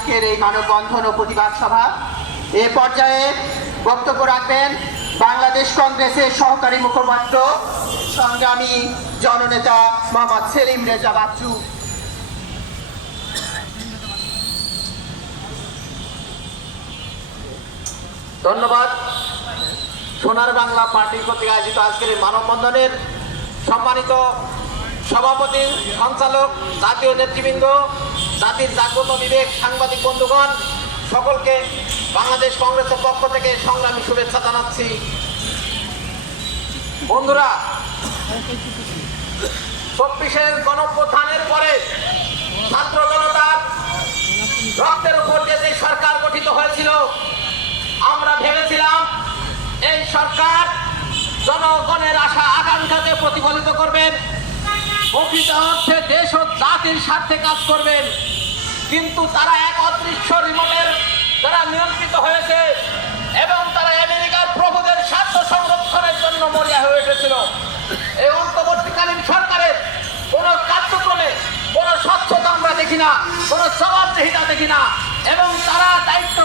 আজকের এই মানববন্ধন ও প্রতিবাদ সভা। এ পর্যায়ে বক্তব্য রাখবেন বাংলাদেশ কংগ্রেসের সহকারী মুখপাত্র সংগ্রামী জননেতা মোহাম্মদ সেলিম রেজা বাচ্চু। ধন্যবাদ। সোনার বাংলা পার্টির কর্তৃক আয়োজিত আজকের এই মানববন্ধনের সম্মানিত সভাপতি, সঞ্চালক, জাতীয় নেতৃবৃন্দ, জাতির জাগ্রত বিবেক, সাংবাদিক বন্ধুগণ, সকলকে বাংলাদেশ কংগ্রেসের পক্ষ থেকে সংগ্রামী শুভেচ্ছা জানাচ্ছি। বন্ধুরা, ২৪-এর গণঅভ্যুত্থানের পরে ছাত্র জনতার রক্তের উপর যে সরকার গঠিত হয়েছিল, আমরা ভেবেছিলাম এই সরকার জনগণের আশা আকাঙ্ক্ষাকে প্রতিফলিত করবেন, প্রকৃত অর্থে দেশ ও জাতির স্বার্থে কাজ করবেন। কিন্তু তারা এক অদৃশ্য রিমোটের দ্বারা নিয়ন্ত্রিত হয়েছে এবং তারা আমেরিকার প্রভুদের স্বার্থ সংরক্ষণের জন্য মরিয়া হয়ে উঠেছিল। এই অন্তর্বর্তীকালীন সরকারের কোনো কার্যক্রমে কোনো স্বচ্ছতা আমরা দেখি না, কোনো জবাবদিহিতা দেখি না, এবং তারা দায়িত্ব